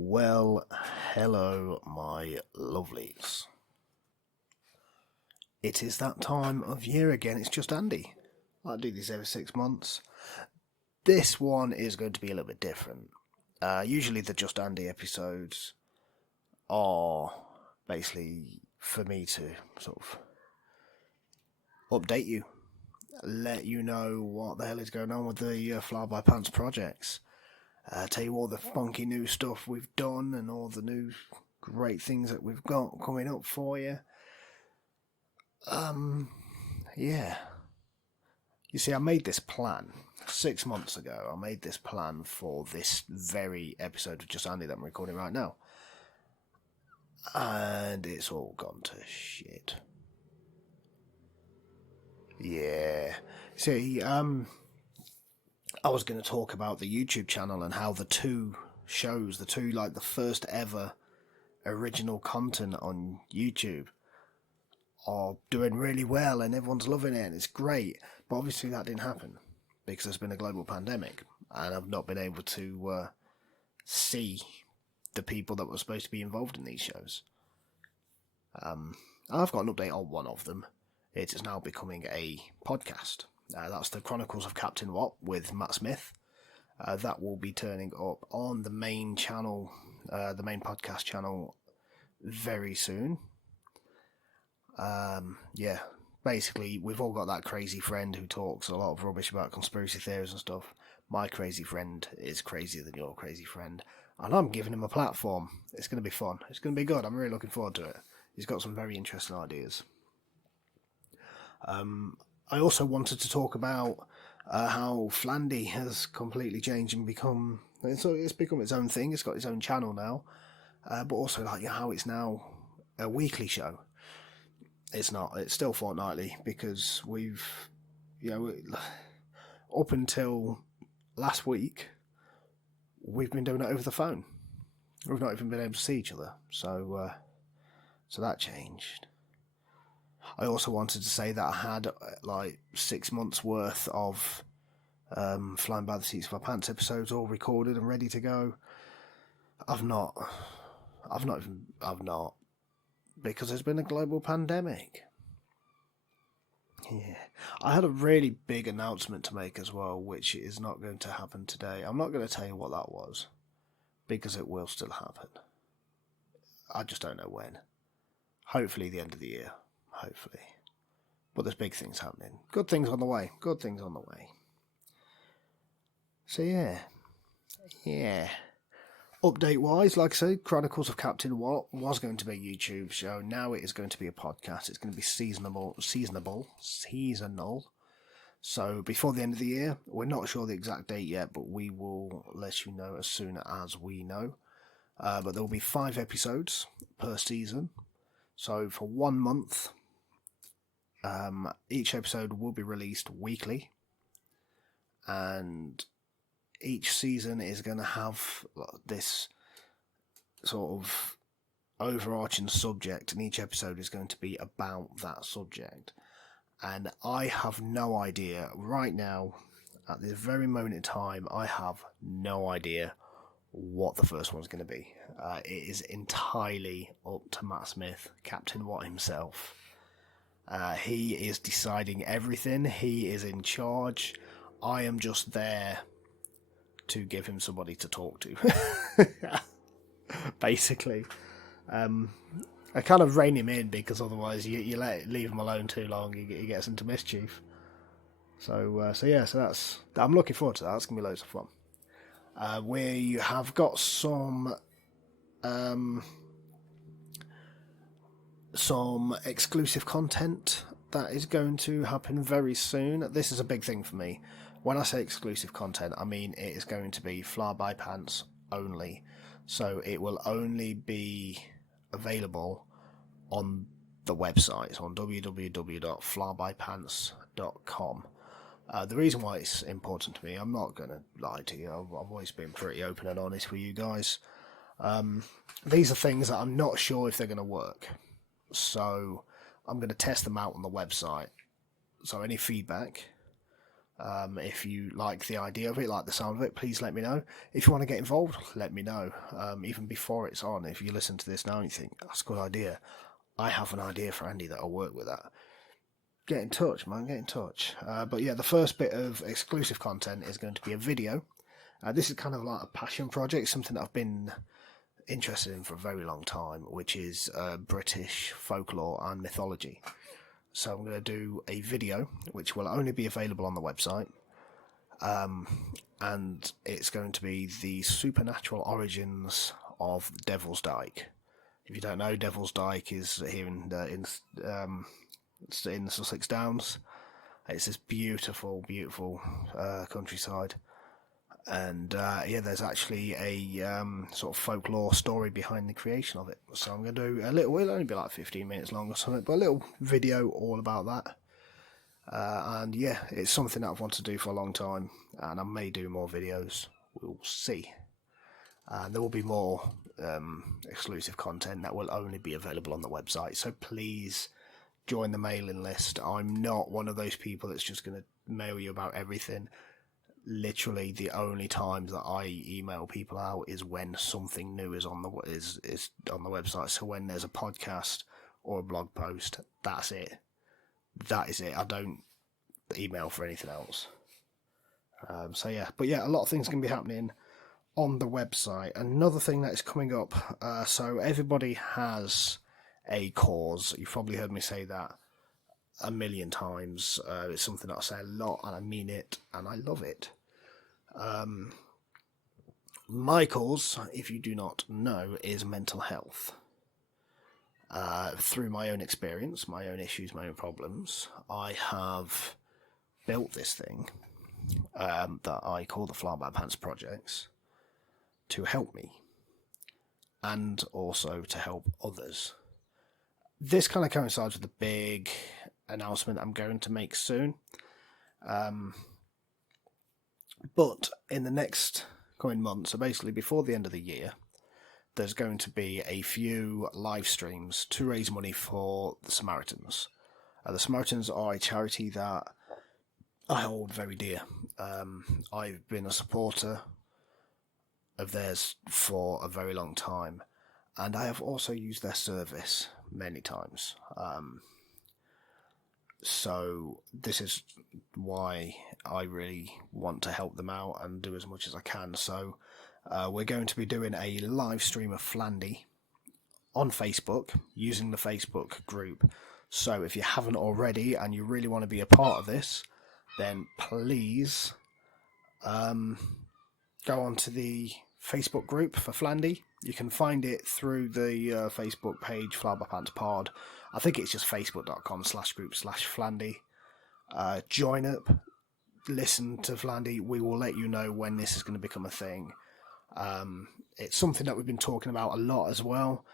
Well, hello, my lovelies. It is that time of year again. It's Just Andy. I do these every 6 months. This one is going to be a little bit different. Usually, the Just Andy episodes are basically for me to sort of update you, let you know what the hell is going on with the Fly By Pants projects. Tell you all the funky new stuff we've done and all the new great things that we've got coming up for you. Yeah. You see, I made this plan 6 months ago. I made this plan for this very episode of Just Andy that I'm recording right now. And it's all gone to shit. Yeah. See, I was going to talk about the YouTube channel and how the two shows, the first ever original content on YouTube are doing really well and everyone's loving it and it's great. But obviously that didn't happen because there's been a global pandemic and I've not been able to see the people that were supposed to be involved in these shows. I've got an update on one of them. It is now becoming a podcast. That's the Chronicles of Captain Watt with Matt Smith. That will be turning up on the main channel, the main podcast channel, very soon. Yeah, basically, we've all got that crazy friend who talks a lot of rubbish about conspiracy theories and stuff. My crazy friend is crazier than your crazy friend, and I'm giving him a platform. It's going to be fun. It's going to be good. I'm really looking forward to it. He's got some very interesting ideas. I also wanted to talk about how Flandy has completely changed and become its own thing. It's got its own channel now, but also how it's now a weekly show. It's not. It's still fortnightly because we've, up until last week, we've been doing it over the phone. We've not even been able to see each other, so that changed. I also wanted to say that I had 6 months worth of Flying by the Seats of My Pants episodes all recorded and ready to go. I've not, because there's been a global pandemic. Yeah. I had a really big announcement to make as well, which is not going to happen today. I'm not going to tell you what that was, because it will still happen. I just don't know when. Hopefully the end of the year. Hopefully. But there's big things happening. Good things on the way. Good things on the way. So yeah. Update-wise, like I said, Chronicles of Captain Watt was going to be a YouTube show. Now it is going to be a podcast. It's going to be seasonal. So before the end of the year, we're not sure the exact date yet, but we will let you know as soon as we know. But there will be 5 episodes per season. So for 1 month, each episode will be released weekly. And each season is going to have this sort of overarching subject, and each episode is going to be about that subject. And I have no idea right now, at this very moment in time, I have no idea what the first one's going to be. It is entirely up to Matt Smith, Captain Watt himself. He is deciding everything. He is in charge. I am just there to give him somebody to talk to. Basically. I kind of rein him in because otherwise you leave him alone too long, he gets into mischief. So that's... I'm looking forward to that. That's going to be loads of fun. We have got some exclusive content that is going to happen very soon. This is a big thing for me. When I say exclusive content, I mean it is going to be Fly By Pants only. So it will only be available on the website. It's on www.flybypants.com. The reason why it's important to me, I'm not going to lie to you, I've always been pretty open and honest with you guys. These are things that I'm not sure if they're going to work. So I'm going to test them out on the website. So any feedback, If you like the idea of it, like the sound of it, please let me know. If you want to get involved, let me know. Even before it's on, if you listen to this now and you think, that's a good idea, I have an idea for Andy that'll work with that. Get in touch, man, get in touch. But yeah, the first bit of exclusive content is going to be a video. This is kind of like a passion project, something that I've been interested in for a very long time, which is British folklore and mythology. So I'm going to do a video which will only be available on the website, and it's going to be the supernatural origins of Devil's Dyke. If you don't know, Devil's Dyke is here in the Sussex Downs. It's this beautiful, beautiful countryside. And yeah, there's actually a sort of folklore story behind the creation of it. So I'm going to do a little, it'll only be like 15 minutes long or something, but a little video all about that. And yeah, it's something that I've wanted to do for a long time, and I may do more videos. We'll see. And there will be more exclusive content that will only be available on the website. So please join the mailing list. I'm not one of those people that's just going to mail you about everything. Literally, the only times that I email people out is when something new is on the website. So when there's a podcast or a blog post, that's it. That is it. I don't email for anything else. So yeah, but yeah, a lot of things can be happening on the website. Another thing that is coming up. So everybody has a cause. You've probably heard me say that a million times. It's something that I say a lot, and I mean it, and I love it. My cause, if you do not know, is mental health. Through my own experience, my own issues, my own problems, I have built this thing that I call the Fly By Pants Projects to help me, and also to help others. This kind of coincides with the big announcement I'm going to make soon. But in the next coming months, so basically before the end of the year, there's going to be a few live streams to raise money for the Samaritans. The Samaritans are a charity that I hold very dear. I've been a supporter of theirs for a very long time, and I have also used their service many times. So this is why I really want to help them out and do as much as I can. So we're going to be doing a live stream of Flandy on Facebook using the Facebook group. So if you haven't already and you really want to be a part of this, then please go onto the Facebook group for Flandy. You can find it through the Facebook page Fly By Pants Pod. I think it's just facebook.com/group/Flandy. Join up, listen to Flandy. We will let you know when this is going to become a thing. It's something that we've been talking about a lot as well.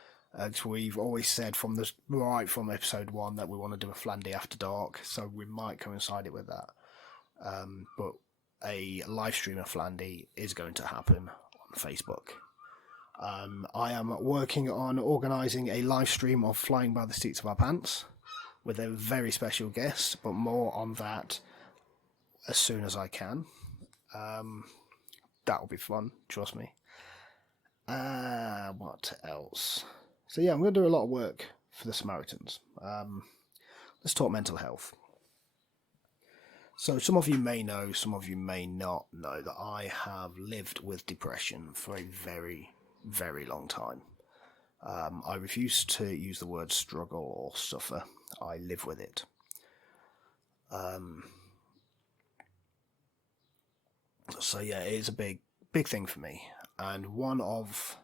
We've always said from episode 1 that we want to do a Flandy After Dark, so we might coincide it with that. But a live stream of Flandy is going to happen on Facebook. I am working on organising a live stream of Flying By the Seats of Our Pants with a very special guest, but more on that as soon as I can. That'll be fun, trust me. What else? So yeah, I'm going to do a lot of work for the Samaritans. Let's talk mental health. So some of you may know, some of you may not know that I have lived with depression for a very, very long time. I refuse to use the word struggle or suffer. I live with it. So yeah, it is a big thing for me, and one of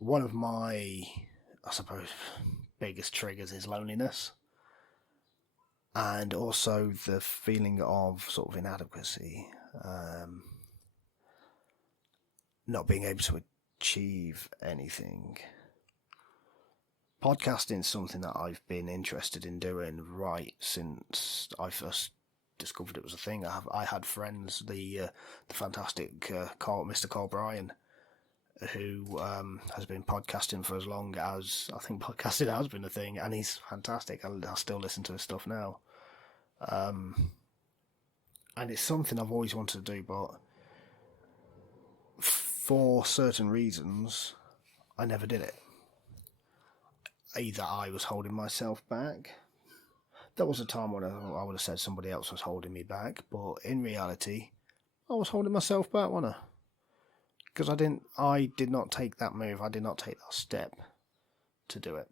my, I suppose, biggest triggers is loneliness, and also the feeling of sort of inadequacy, not being able to achieve anything. Podcasting is something that I've been interested in doing right since I first discovered it was a thing. I had friends, the fantastic Mr. Carl Bryan, who has been podcasting for as long as I think podcasting has been a thing, and he's fantastic. I still listen to his stuff now. And it's something I've always wanted to do, but for certain reasons, I never did it. Either I was holding myself back. There was a time when I would have said somebody else was holding me back, but in reality, I was holding myself back, wasn't I? Because I did not take that move. I did not take that step to do it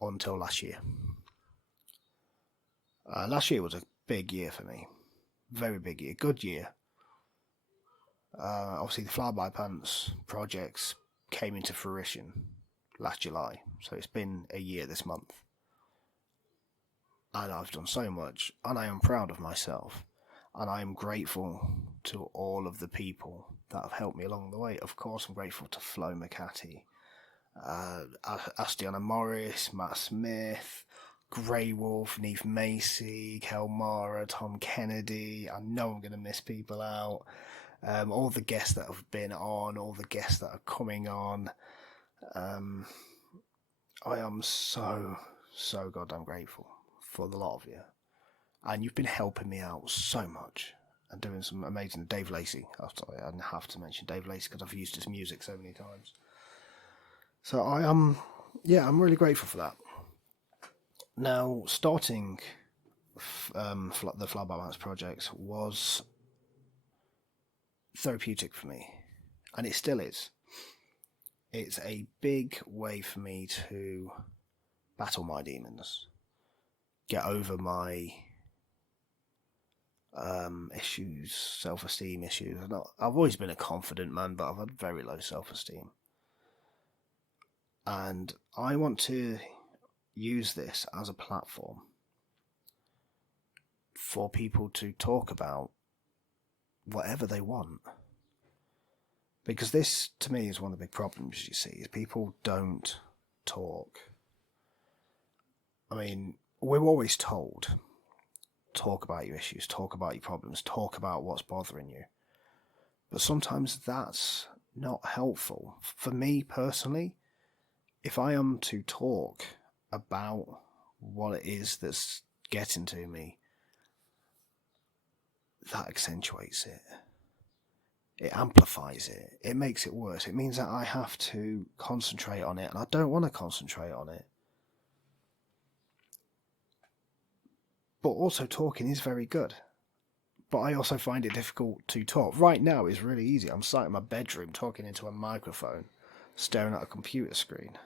until last year. Last year was a big year for me. Very big year. Good year. Obviously, the Fly By Pants projects came into fruition last July. So it's been a year this month. And I've done so much. And I am proud of myself. And I am grateful to all of the people that have helped me along the way. Of course, I'm grateful to Flo McCarthy, Astiana Morris, Matt Smith, Grey Wolf, Neef Macy, Kelmara, Tom Kennedy. I know I'm going to miss people out. All the guests that have been on, all the guests that are coming on. I am so goddamn grateful for the lot of you. And you've been helping me out so much and doing some amazing. Dave Lacey. I have to mention Dave Lacey because I've used his music so many times. So I'm really grateful for that. Now, starting the Fly By Pants projects was therapeutic for me, and it still is. It's a big way for me to battle my demons, get over my issues, self-esteem issues. I've always been a confident man, but I've had very low self-esteem. And I want to use this as a platform for people to talk about whatever they want. Because this, to me, is one of the big problems, you see, is people don't talk. I mean, we're always told, talk about your issues, talk about your problems, talk about what's bothering you. But sometimes that's not helpful. For me personally, if I am to talk about what it is that's getting to me, that accentuates it. It amplifies it. It makes it worse. It means that I have to concentrate on it, and I don't want to concentrate on it. But also talking is very good. But I also find it difficult to talk. Right now is really easy. I'm sat in my bedroom talking into a microphone, staring at a computer screen.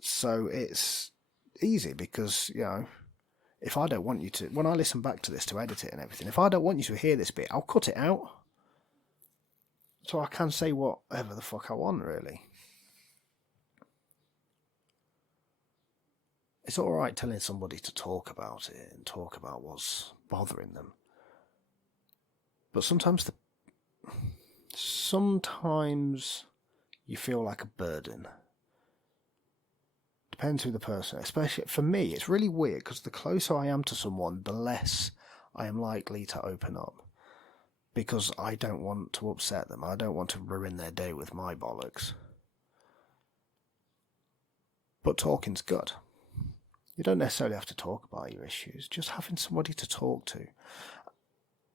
So it's easy because, if I don't want you to, when I listen back to this to edit it and everything, if I don't want you to hear this bit, I'll cut it out. So I can say whatever the fuck I want, really. It's alright telling somebody to talk about it and talk about what's bothering them. But sometimes you feel like a burden. Depends who the person is. Especially for me, it's really weird because the closer I am to someone, the less I am likely to open up. Because I don't want to upset them. I don't want to ruin their day with my bollocks. But talking's good. You don't necessarily have to talk about your issues, just having somebody to talk to.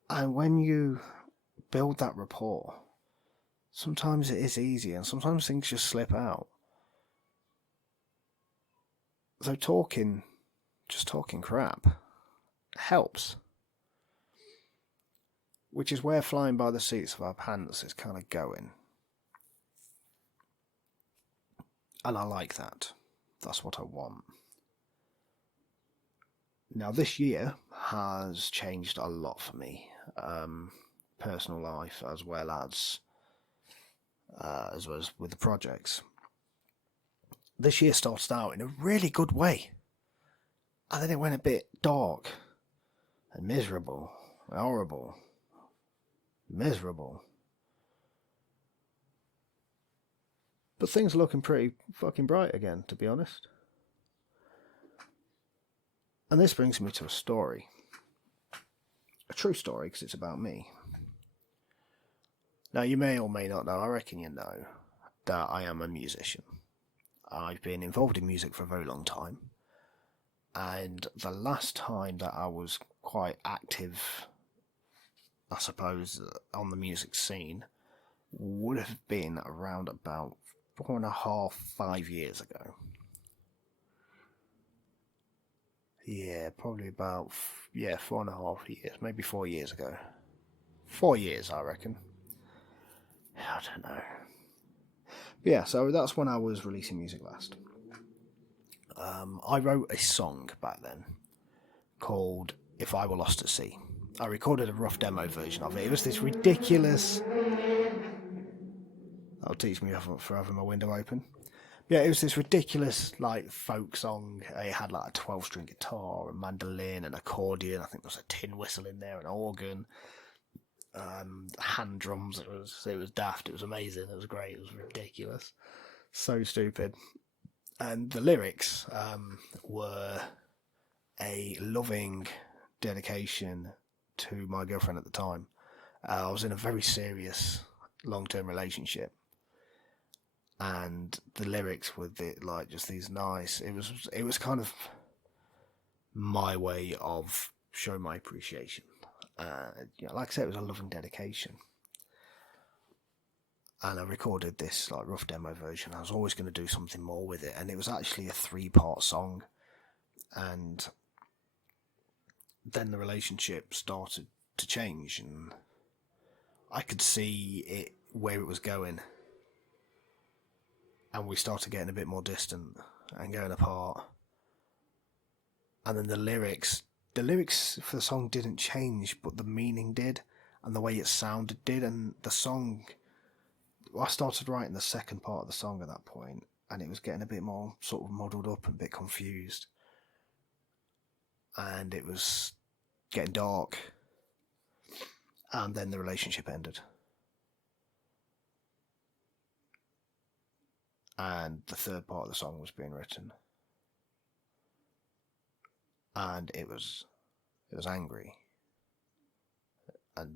And when you build that rapport, sometimes it is easy and sometimes things just slip out. So just talking crap, helps. Which is where Flying By the Seats of Our Pants is kind of going. And I like that. That's what I want. Now, this year has changed a lot for me. Personal life as well as with the projects. This year started out in a really good way. And then it went a bit dark and miserable and horrible. Miserable. But things are looking pretty fucking bright again, to be honest. And this brings me to a story. A true story, because it's about me. Now, you may or may not know, I reckon you know, that I am a musician. I've been involved in music for a very long time. And the last time that I was quite active, I suppose, on the music scene would have been around about 4.5, 5 years ago. Yeah, probably about 4.5 years, maybe 4 years ago. 4 years, I reckon. I don't know. But yeah, so that's when I was releasing music last. I wrote a song back then called "If I Were Lost at Sea." I recorded a rough demo version of it. It was this ridiculous. That'll teach me for having my window open. Yeah, it was this ridiculous like folk song. It had like a 12-string guitar, a mandolin, an accordion. I think there was a tin whistle in there, an organ, hand drums. It was daft. It was amazing. It was great. It was ridiculous. So stupid. And the lyrics were a loving dedication to my girlfriend at the time. I was in a very serious long-term relationship, and the lyrics were like just these nice. It was kind of my way of showing my appreciation. Like I said, it was a loving dedication. And I recorded this like rough demo version. I was always going to do something more with it, and it was actually a 3-part song. And then the relationship started to change, and I could see it where it was going, and we started getting a bit more distant and going apart. And then the lyrics for the song didn't change, but the meaning did, and the way it sounded did. And the song, I started writing the second part of the song at that point, and it was getting a bit more sort of muddled up and a bit confused, and it was getting dark. And then the relationship ended, and the third part of the song was being written, and it was angry and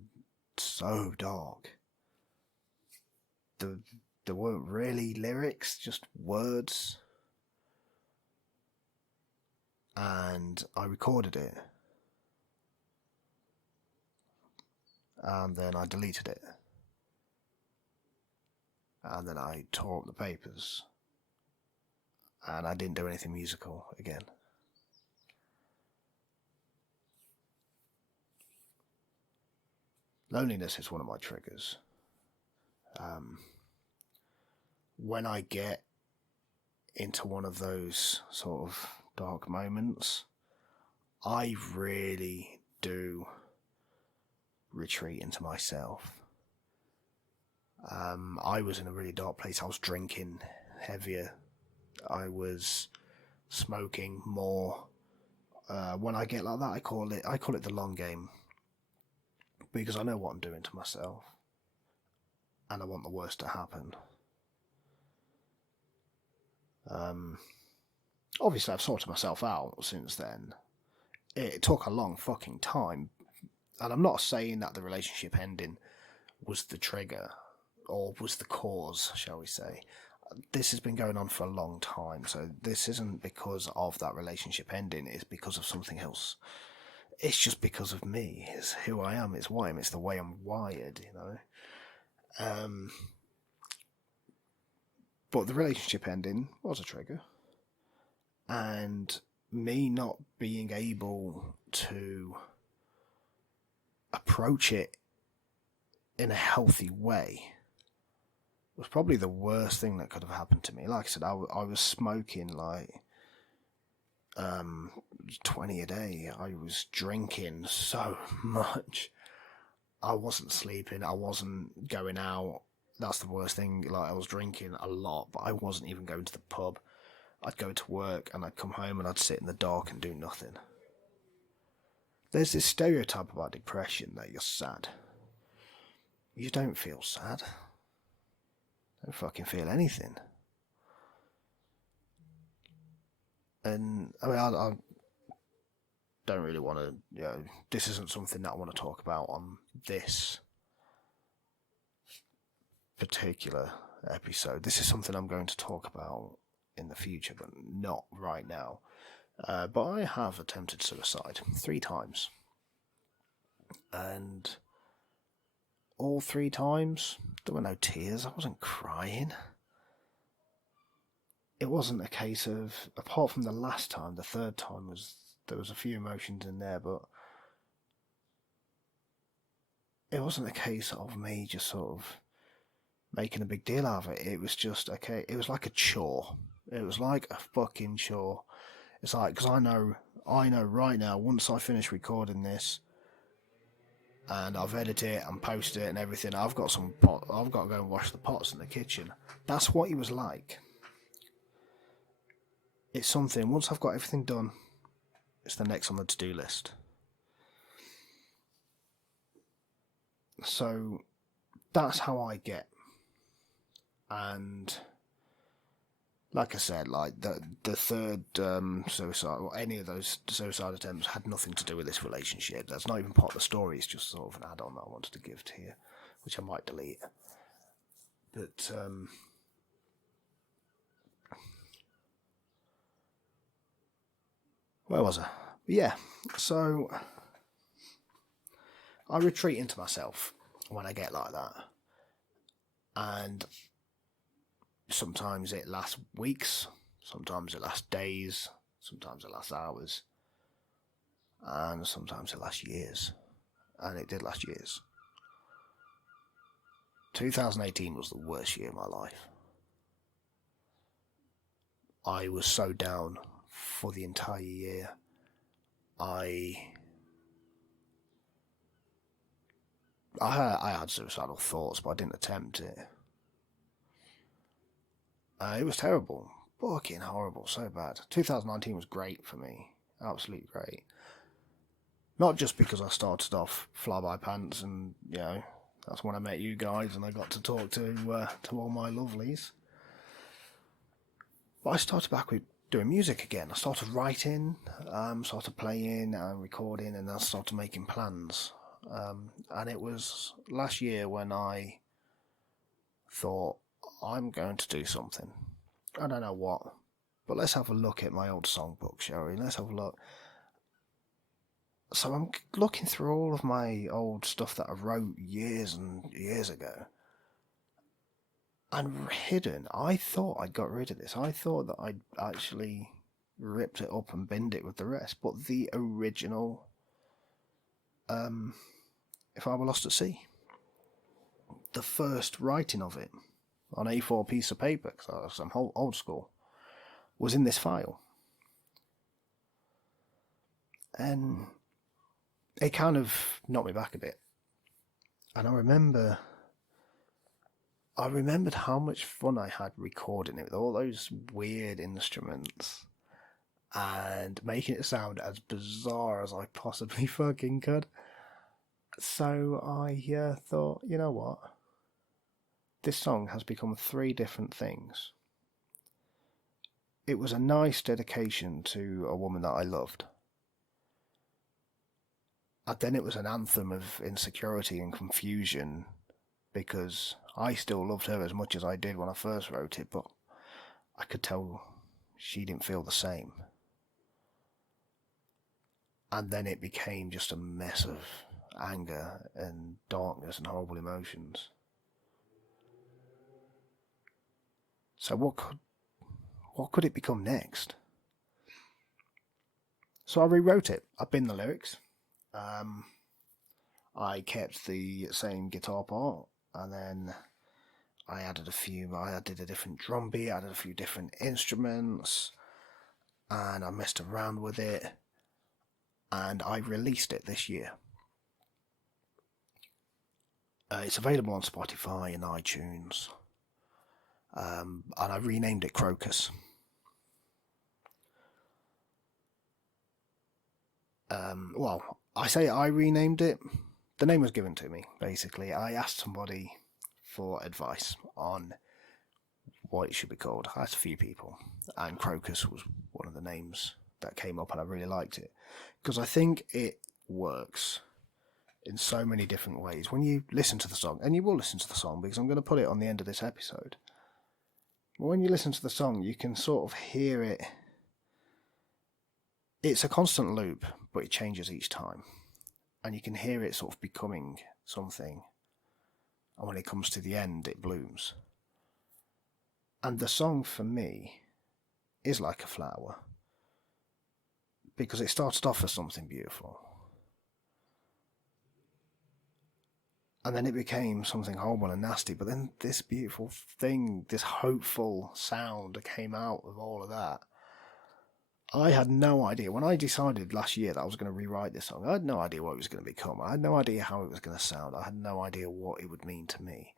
so dark. There weren't really lyrics, just words. And I recorded it, and then I deleted it, and then I tore up the papers, and I didn't do anything musical again. Loneliness is one of my triggers. When I get into one of those sort of dark moments, I really do retreat into myself. I was in a really dark place. I was drinking heavier. I was smoking more. When I get like that, I call it the long game, because I know what I'm doing to myself, and I want the worst to happen. Obviously, I've sorted myself out since then. It took a long fucking time, and I'm not saying that the relationship ending was the trigger, or was the cause, shall we say. This has been going on for a long time, so this isn't because of that relationship ending, it's because of something else. It's just because of me. It's who I am, it's what I am, it's the way I'm wired, you know. But the relationship ending was a trigger, and me not being able to approach it in a healthy way was probably the worst thing that could have happened to me. Like I said, I was smoking like 20 a day. I was drinking so much. I wasn't sleeping. I wasn't going out. That's the worst thing. Like, I was drinking a lot, but I wasn't even going to the pub. I'd go to work and I'd come home and I'd sit in the dark and do nothing. There's this stereotype about depression that you're sad. You don't feel sad. You don't fucking feel anything. And I mean, I don't really want to, you know, this isn't something that I want to talk about on this particular episode. This is something I'm going to talk about in the future, but not right now. But I have attempted suicide 3 times. And all 3 times, there were no tears. I wasn't crying. It wasn't a case of, apart from the last time, the 3rd time there was a few emotions in there, but it wasn't a case of me just sort of making a big deal out of it. It was just, okay, it was like a chore. It was like a fucking chore. It's like, because I know right now, once I finish recording this, and I've edited it and posted it and everything, I've got to go and wash the pots in the kitchen. That's what it was like. It's something, once I've got everything done, it's the next on the to-do list. So that's how I get. And like I said, like the 3rd suicide, or any of those suicide attempts, had nothing to do with this relationship. That's not even part of the story. It's just sort of an add-on that I wanted to give to you, which I might delete. But where was I? Yeah, so I retreat into myself when I get like that, and sometimes it lasts weeks, sometimes it lasts days, sometimes it lasts hours, and sometimes it lasts years. And it did last years. 2018 was the worst year of my life. I was so down for the entire year. I had suicidal thoughts, but I didn't attempt it. It was terrible. Fucking horrible. So bad. 2019 was great for me. Absolutely great. Not just because I started off fly by pants and, you know, that's when I met you guys and I got to talk to all my lovelies. But I started back with doing music again. I started writing, started playing and recording, and then I started making plans. And it was last year when I thought, I'm going to do something. I don't know what, but let's have a look at my old songbook, shall we? Let's have a look. So I'm looking through all of my old stuff that I wrote years and years ago. And hidden, I thought I'd got rid of this. I thought that I'd actually ripped it up and binned it with the rest. But the original, If I Were Lost at Sea, the first writing of it on A4 piece of paper, because I'm old school, was in this file. And it kind of knocked me back a bit. And I remembered how much fun I had recording it with all those weird instruments and making it sound as bizarre as I possibly fucking could. So I thought, you know what? This song has become 3 different things. It was a nice dedication to a woman that I loved. And then it was an anthem of insecurity and confusion, because I still loved her as much as I did when I first wrote it, but I could tell she didn't feel the same. And then it became just a mess of anger and darkness and horrible emotions. So what could it become next? So I rewrote it. I binned the lyrics. I kept the same guitar part, and then I added a different drum beat, I added a few different instruments, and I messed around with it, and I released it this year. It's available on Spotify and iTunes, and I renamed it Crocus. Well, I say I renamed it. The name was given to me, basically. I asked somebody for advice on what it should be called. I asked a few people, and Crocus was one of the names that came up, and I really liked it, because I think it works in so many different ways. When you listen to the song, and you will listen to the song, because I'm going to put it on the end of this episode, when you listen to the song, you can sort of hear it it's a constant loop, but it changes each time. And you can hear it sort of becoming something. And when it comes to the end, it blooms. And the song for me is like a flower. Because it started off as something beautiful. And then it became something horrible and nasty. But then this beautiful thing, this hopeful sound that came out of all of that. I had no idea. When I decided last year that I was going to rewrite this song, I had no idea what it was going to become. I had no idea how it was going to sound. I had no idea what it would mean to me.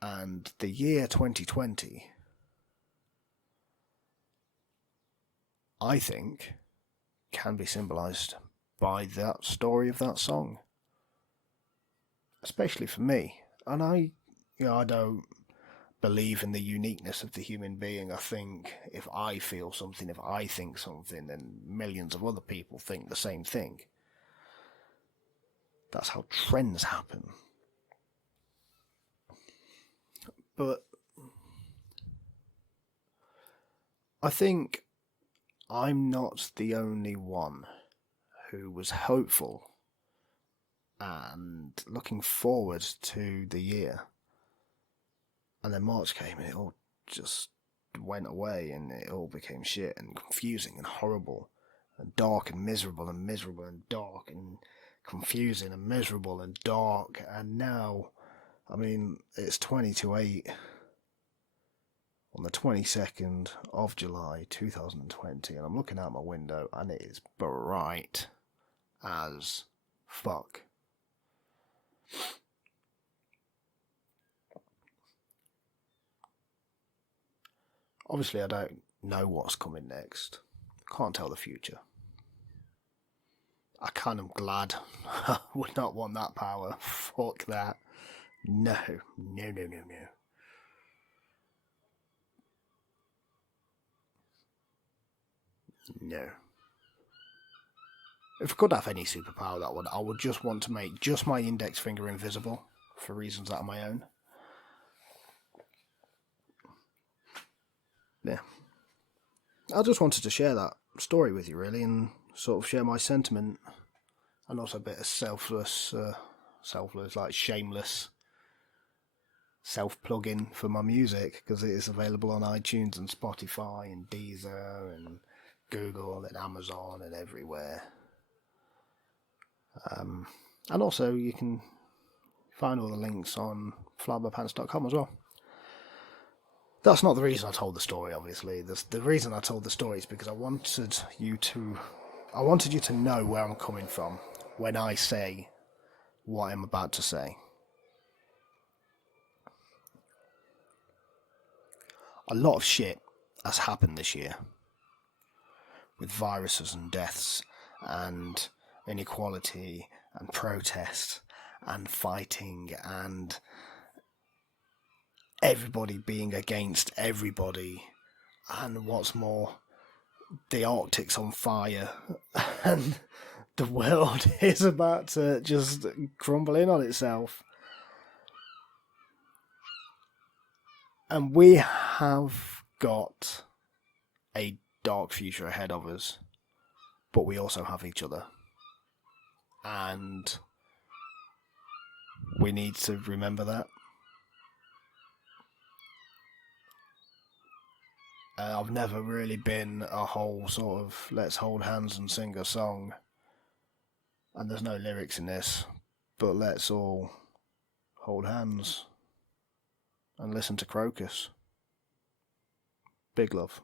And the year 2020, I think, can be symbolised by that story of that song. Especially for me. And I don't believe in the uniqueness of the human being. I think if I feel something, if I think something, then millions of other people think the same thing. That's how trends happen. But I think I'm not the only one who was hopeful and looking forward to the year. And then March came and it all just went away and it all became shit and confusing and horrible and dark and miserable and miserable and dark and confusing and miserable and dark. And now, I mean, it's 20 to 8 on the 22nd of July 2020 and I'm looking out my window and it is bright as fuck. Obviously, I don't know what's coming next. Can't tell the future. I kind of glad I would not want that power. Fuck that. No. No. If I could have any superpower, I would just want to make just my index finger invisible for reasons that are my own. Yeah. I just wanted to share that story with you, really, and sort of share my sentiment, and also a bit of selfless, like shameless self-plugging for my music, because it is available on iTunes and Spotify and Deezer and Google and Amazon and everywhere. And also you can find all the links on flybypants.com as well. That's not the reason I told the story, obviously. The reason I told the story is because I wanted you to know where I'm coming from when I say what I'm about to say. A lot of shit has happened this year, with viruses and deaths and inequality and protest and fighting and everybody being against everybody, and what's more, the Arctic's on fire and the world is about to just crumble in on itself. And we have got a dark future ahead of us, but we also have each other. And we need to remember that. I've never really been a whole sort of let's hold hands and sing a song. And there's no lyrics in this, but let's all hold hands and listen to Crocus. Big love.